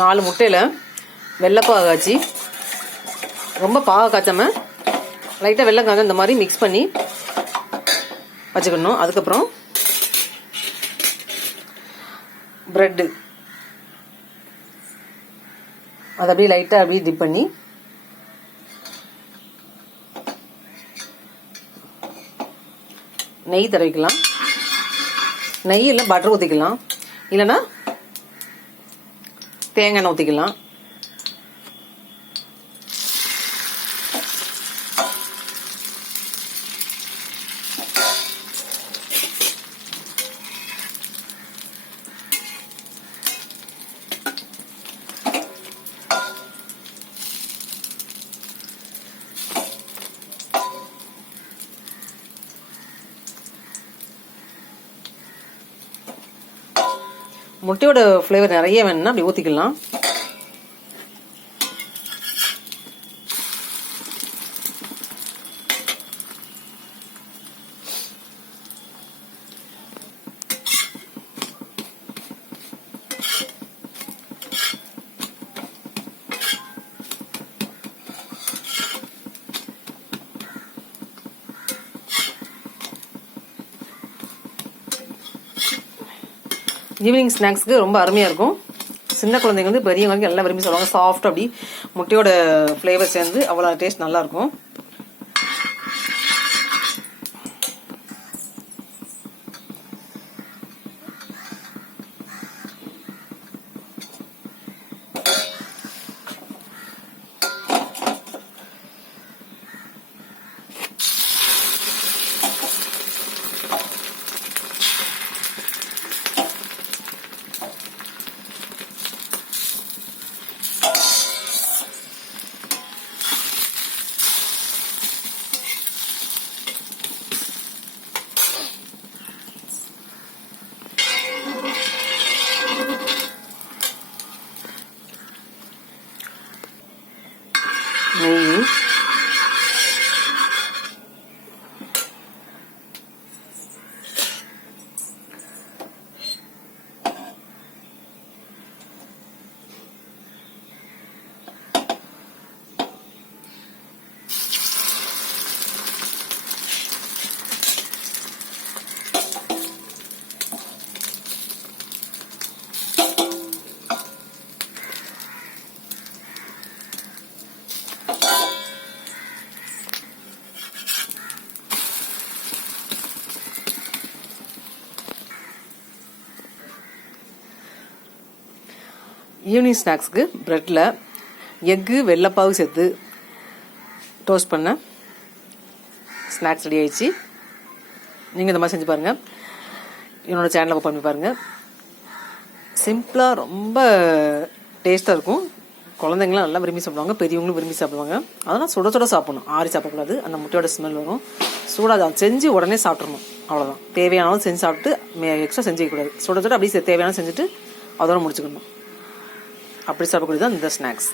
4 முட்டையில் வெள்ளைப்பாக காய்ச்சி, ரொம்ப பாக காய்ச்சாம லைட்டாக வெள்ளை காய்ச்சி இந்த மாதிரி மிக்ஸ் பண்ணி வச்சுக்கணும். அதுக்கப்புறம் ப்ரெட்டு அதை அப்படியே லைட்டாக அப்படியே டிப் பண்ணி நெய் தடவிக்கலாம். நெய் இல்லை பட்டர் ஊற்றிக்கலாம், இல்லைன்னா தேங்காய் எண்ணெய் ஊற்றிக்கலாம். முட்டையோட ஃப்ளேவர் நிறைய வேணும்னா அப்படி ஊற்றிக்கலாம். ஈவினிங் ஸ்நாக்ஸ்க்கு ரொம்ப அருமையாக இருக்கும். சின்ன குழந்தைங்க வந்து பெரியவங்க வரைக்கும் எல்லாம் விரும்பி சொல்லுவாங்க. சாஃப்ட் அப்படி முட்டையோட ஃப்ளேவர் சேர்ந்து அவ்வளோ டேஸ்ட் நல்லாயிருக்கும். நெய், ஈவினிங் ஸ்நாக்ஸுக்கு ப்ரெட்டில் எக்கு வெள்ளைப்பாவு சேர்த்து டோஸ்ட் பண்ண ஸ்நாக்ஸ் ரெடி ஆயிடுச்சு. நீங்கள் இந்த மாதிரி செஞ்சு பாருங்கள். என்னோடய சேனலை ஓப்பன் பண்ணி பாருங்கள். சிம்பிளாக ரொம்ப டேஸ்ட்டாக இருக்கும். குழந்தைங்களாம் நல்லா விரும்பி சாப்பிடுவாங்க, பெரியவங்களும் விரும்பி சாப்பிடுவாங்க. அதெல்லாம் சுட சுட சாப்பிடணும், ஆறி சாப்பிடக்கூடாது. அந்த முட்டையோட ஸ்மெல் வரும். சூடாக செஞ்சு உடனே சாப்பிட்றணும், அவ்வளோதான். தேவையானாலும் செஞ்சு சாப்பிட்டு எக்ஸ்ட்ரா செஞ்சிக்கக்கூடாது. சுட சுட அப்படியே தேவையான செஞ்சுட்டு அதோட முடிச்சுக்கணும். அப்படி சாப்பிடக்கூடியது தான் இந்த ஸ்நாக்ஸ்.